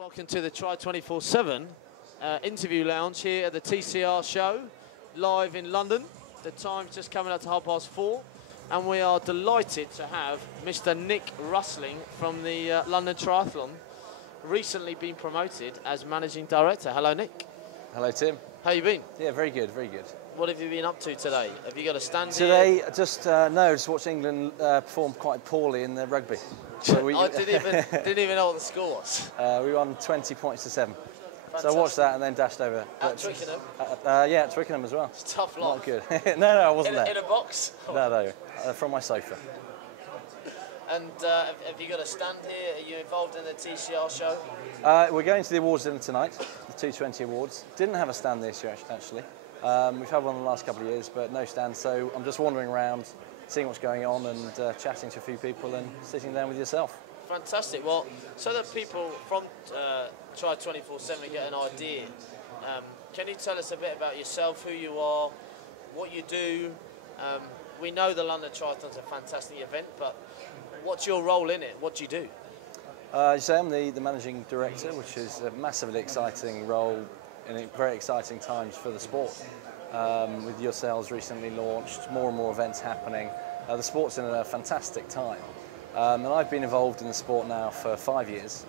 Welcome to the Try 24/7 interview lounge here at the TCR show, live in London. The time's just coming up to 4:30, and we are delighted to have Mr. Nick Rusling from the London Triathlon, recently been promoted as Managing Director. Hello, Nick. Hello, Tim. How you been? Yeah, very good, very good. What have you been up to today? Have you got a stand today? here? Just watched England perform quite poorly in the rugby. So I didn't even know what the score was. We won 20 points to 7. Fantastic. So I watched that and then dashed over. At Twickenham? Yeah, at Twickenham as well. It's a tough Not life. good. no, I wasn't there. In a box? No, from my sofa. And have you got a stand here? Are you involved in the TCR show? We're going to the awards dinner tonight, the 220 awards. Didn't have a stand this year, actually. We've had one the last couple of years, but no stand. So I'm just wandering around, seeing what's going on and chatting to a few people and sitting down with yourself. Fantastic. Well, so that people from Try 24/7 get an idea, can you tell us a bit about yourself, who you are, what you do? We know the London Triathlon's a fantastic event, but what's your role in it? What do you do? As you say, I'm the Managing Director, which is a massively exciting role in very exciting times for the sport. With yourselves recently launched, more and more events happening. The sport's in a fantastic time. And I've been involved in the sport now for 5 years,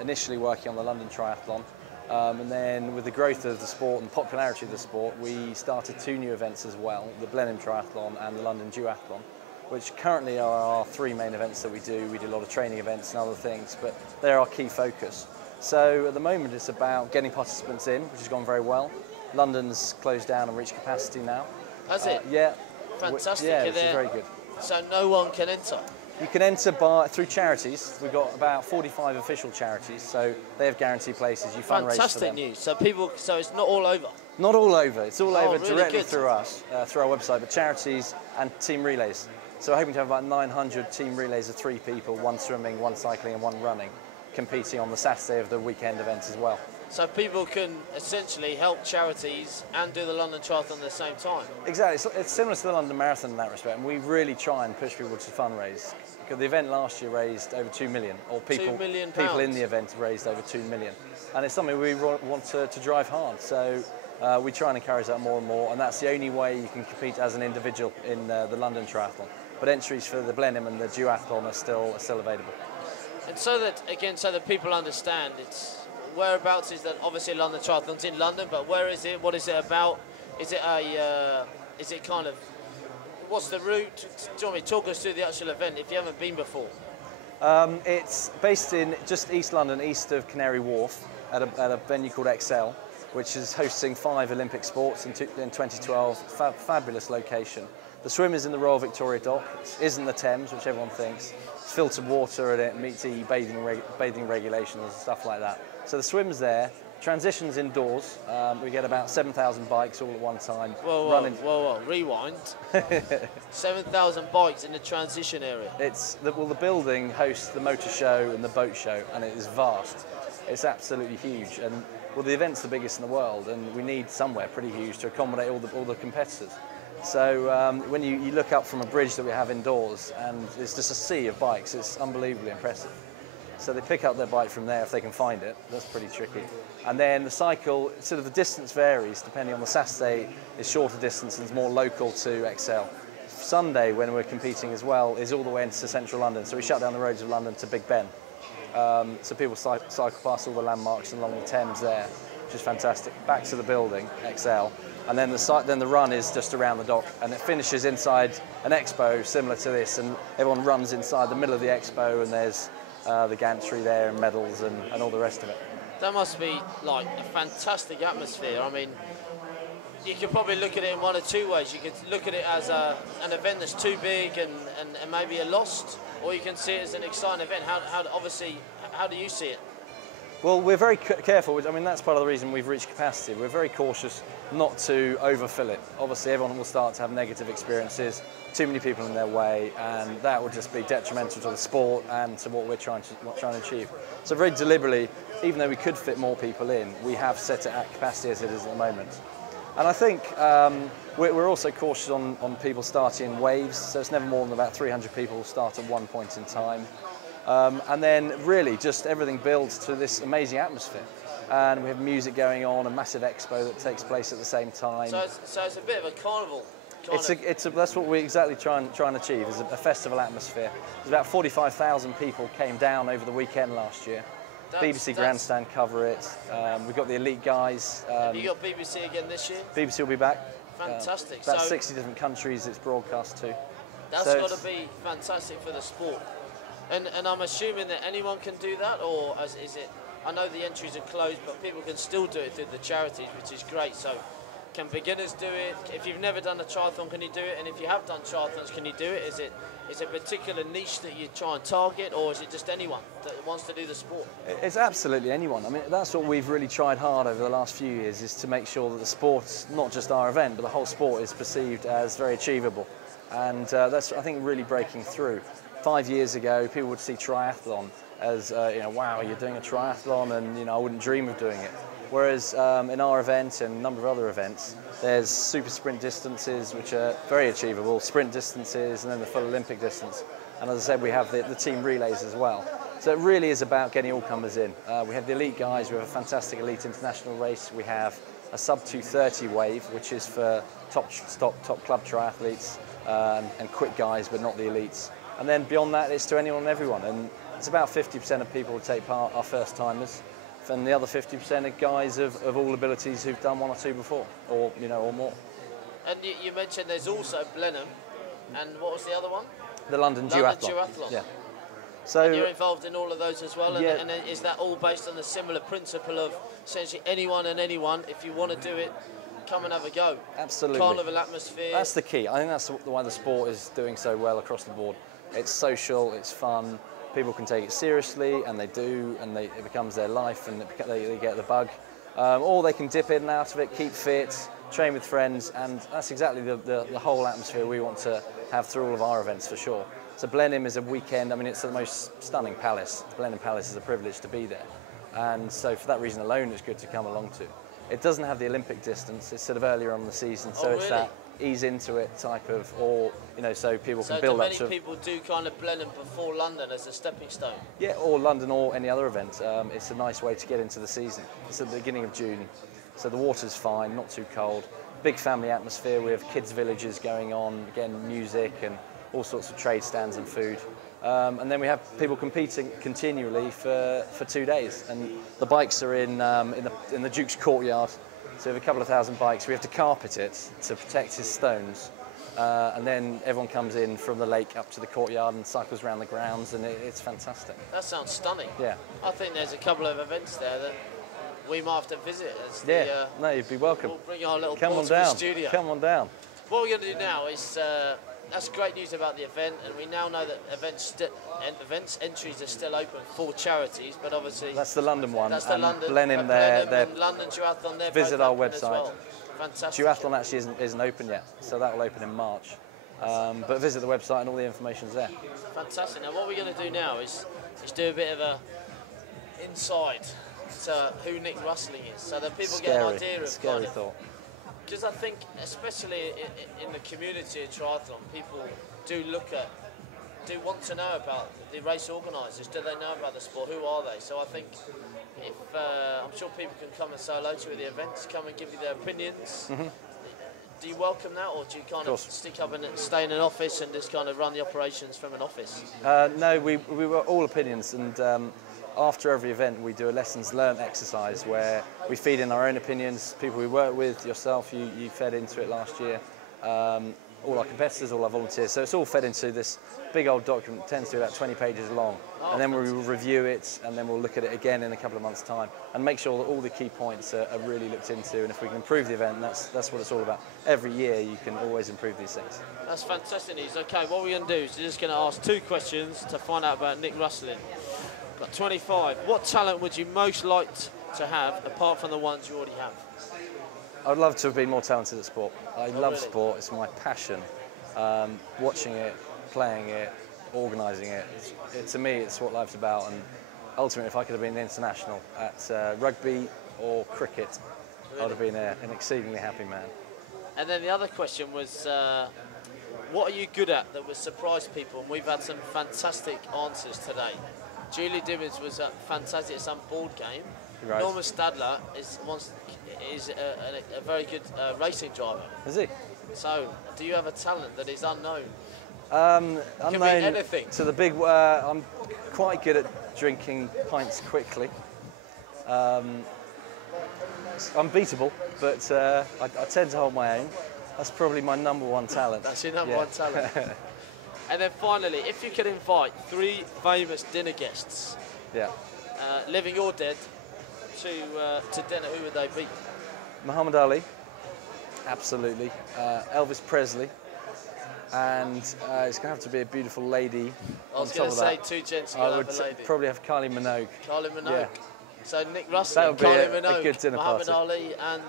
initially working on the London Triathlon, and then with the growth of the sport and the popularity of the sport, we started 2 new events as well, the London Triathlon and the London Duathlon, which currently are our 3 main events that we do. We do a lot of training events and other things, but they're our key focus. So at the moment it's about getting participants in, which has gone very well. London's closed down and reached capacity now. Has it? Yeah. Fantastic. Yeah, it's very good. So no one can enter? You can enter through charities. We've got about 45 official charities, so they have guaranteed places. You fundraise for them. Fantastic news. So it's not all over? Not all over. It's all over really directly good. through us, through our website, but charities and team relays. So we're hoping to have about 900 team relays of 3 people, 1 swimming, 1 cycling and 1 running, competing on the Saturday of the weekend event as well. So people can essentially help charities and do the London Triathlon at the same time? Exactly. It's similar to the London Marathon in that respect, and we really try and push people to fundraise. Because the event last year raised over 2 million, or people in the event raised over 2 million. And it's something we want to drive hard. So we try and encourage that more and more, and that's the only way you can compete as an individual in the London Triathlon. But entries for the Blenheim and the Duathlon are still available. And so that people understand, whereabouts is that? Obviously London Triathlon's in London, but where is it? What is it about? Is it kind of, what's the route? Do you want me to talk us through the actual event if you haven't been before? It's based in just East London, east of Canary Wharf, at a venue called Excel, which is hosting 5 Olympic sports in 2012. Fabulous location. The swim is in the Royal Victoria Dock. It isn't the Thames, which everyone thinks. It's filtered water and it meets EU bathing regulations and stuff like that. So the swim's there. Transitions indoors. We get about 7,000 bikes all at one time. Whoa, rewind. 7,000 bikes in the transition area. The building hosts the motor show and the boat show, and it is vast. It's absolutely huge. And the event's the biggest in the world, and we need somewhere pretty huge to accommodate all the competitors. So when you look up from a bridge that we have indoors, and it's just a sea of bikes, it's unbelievably impressive. So they pick up their bike from there if they can find it. That's pretty tricky. And then the cycle, sort of the distance varies depending on the Saturday. It's shorter distance and it's more local to Excel. Sunday, when we're competing as well, is all the way into central London. So we shut down the roads of London to Big Ben. So people cycle past all the landmarks along the Thames there, which is fantastic. Back to the building, Excel. And then the run is just around the dock, and it finishes inside an expo similar to this, and everyone runs inside the middle of the expo, and there's the gantry there and medals and all the rest of it. That must be like a fantastic atmosphere. I mean, you could probably look at it in one or 2 ways. You could look at it as an event that's too big and maybe a lost, or you can see it as an exciting event. How do you see it? Well, we're very careful. I mean, that's part of the reason we've reached capacity. We're very cautious not to overfill it. Obviously, everyone will start to have negative experiences, too many people in their way, and that would just be detrimental to the sport and to what we're trying to achieve. So very deliberately, even though we could fit more people in, we have set it at capacity as it is at the moment. And I think we're also cautious on people starting in waves, so it's never more than about 300 people will start at one point in time. And then really just everything builds to this amazing atmosphere. And we have music going on, a massive expo that takes place at the same time. So it's a bit of a carnival. That's what we exactly try and achieve, is a festival atmosphere. There's about 45,000 people came down over the weekend last year. BBC Grandstand cover it. We've got the elite guys. Have you got BBC again this year? BBC will be back. Fantastic. About 60 different countries it's broadcast to. That's got to be fantastic for the sport. And I'm assuming that anyone can do that, or is it? I know the entries are closed, but people can still do it through the charities, which is great. So, can beginners do it? If you've never done a triathlon, can you do it? And if you have done triathlons, can you do it? Is it a particular niche that you try and target, or is it just anyone that wants to do the sport? It's absolutely anyone. I mean, that's what we've really tried hard over the last few years, is to make sure that the sport's not just our event, but the whole sport is perceived as very achievable. And that's, I think, really breaking through. 5 years ago, people would see triathlon as, wow, you're doing a triathlon, and I wouldn't dream of doing it. Whereas in our event and a number of other events, there's super sprint distances, which are very achievable, sprint distances, and then the full Olympic distance. And as I said, we have the team relays as well. So it really is about getting all comers in. We have the elite guys, we have a fantastic elite international race. We have a sub 230 wave, which is for top club triathletes and quick guys, but not the elites. And then beyond that, it's to anyone and everyone. And it's about 50% of people who take part are first timers. And the other 50% are guys of all abilities who've done one or two before, or or more. And you mentioned there's also Blenheim, and what was the other one? The London Triathlon. Yeah. So and you're involved in all of those as well, yeah. And is that all based on the similar principle of essentially anyone and anyone, if you want to do it, come and have a go? Absolutely. Carnival atmosphere. That's the key. I think that's why the sport is doing so well across the board. It's social, it's fun. People can take it seriously, and they do, and it becomes their life, and they get the bug. Or they can dip in and out of it, keep fit, train with friends, and that's exactly the whole atmosphere we want to have through all of our events, for sure. So Blenheim is a weekend. I mean, it's the most stunning palace. Blenheim Palace is a privilege to be there, and so for that reason alone, it's good to come along to. It doesn't have the Olympic distance. It's sort of earlier on in the season, so it's that ease into it type of, or so people can build up to. So many people do kind of Blenheim before London as a stepping stone. Yeah, or London or any other event. It's a nice way to get into the season. It's at the beginning of June, so the water's fine, not too cold. Big family atmosphere. We have kids' villages going on, again, music and all sorts of trade stands and food. And then we have people competing continually for 2 days. And the bikes are in the Duke's courtyard. So we have a couple of thousand bikes. We have to carpet it to protect his stones. And then everyone comes in from the lake up to the courtyard and cycles around the grounds, and it's fantastic. That sounds stunning. Yeah. I think there's a couple of events there that we might have to visit. No, you'd be welcome. We'll bring our little Come on portable down. studio. Come on down. What we're going to do now is, that's great news about the event, and we now know that events entries are still open for charities, but obviously... That's the London one. That's the London. Blenheim and London Triathlon, they're visit our both website. as well. Fantastic. Triathlon actually isn't open yet, so that will open in March. But visit the website and all the information's there. Fantastic. Now what we're going to do now is do a bit of a inside to who Nick Rusling is, so that people get an idea of scary thought. Because I think, especially in the community of triathlon, people do want to know about the race organisers. Do they know about the sport? Who are they? So I think if I'm sure people can come and say hello to you at the events, come and give you their opinions. Mm-hmm. Do you welcome that, or do you kind of stick up and stay in an office and just kind of run the operations from an office? No, we were all opinions, and after every event we do a lessons learned exercise where we feed in our own opinions. People we work with, yourself, you fed into it last year. All our competitors, all our volunteers. So it's all fed into this big old document. It tends to be about 20 pages long. And then we'll review it, and then we'll look at it again in a couple of months' time and make sure that all the key points are really looked into. And if we can improve the event, that's what it's all about. Every year you can always improve these things. That's fantastic news. Okay, what we're going to do is we're just going to ask 2 questions to find out about Nick Rusling. Got 25. What talent would you most like to have apart from the ones you already have? I'd love to have been more talented at sport. I love sport, it's my passion. Watching it, playing it, organising it. To me, it's what life's about. And ultimately, if I could have been international at rugby or cricket, I'd have been an exceedingly happy man. And then the other question was, what are you good at that would surprise people? And we've had some fantastic answers today. Julie Dimmins was fantastic at some board game. Right. Norman Stadler is a very good racing driver. Is he? So, do you have a talent that is unknown? Unknown Can be anything. to the big. I'm quite good at drinking pints quickly. Unbeatable, but I tend to hold my own. That's probably my #1 talent. That's your #1 talent. And then finally, if you could invite 3 famous dinner guests, living or dead, to dinner, who would they be? Muhammad Ali, absolutely. Elvis Presley, and it's going to have to be a beautiful lady. I was going to say 2 gents. I would probably have Kylie Minogue. Kylie Minogue. Yeah. So Nick Rusling, that would be Kylie Minogue, a good dinner Muhammad party. Ali, and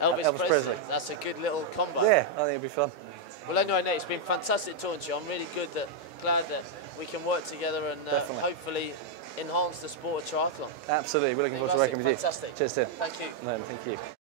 Elvis Presley. That's a good little combo. Yeah, I think it'd be fun. Well, anyway, Nick, it's been fantastic talking to you. I'm really glad that we can work together and hopefully enhance the sport of triathlon. Absolutely, we're looking forward to working with you. Fantastic. Cheers, Tim. Thank you. No, thank you.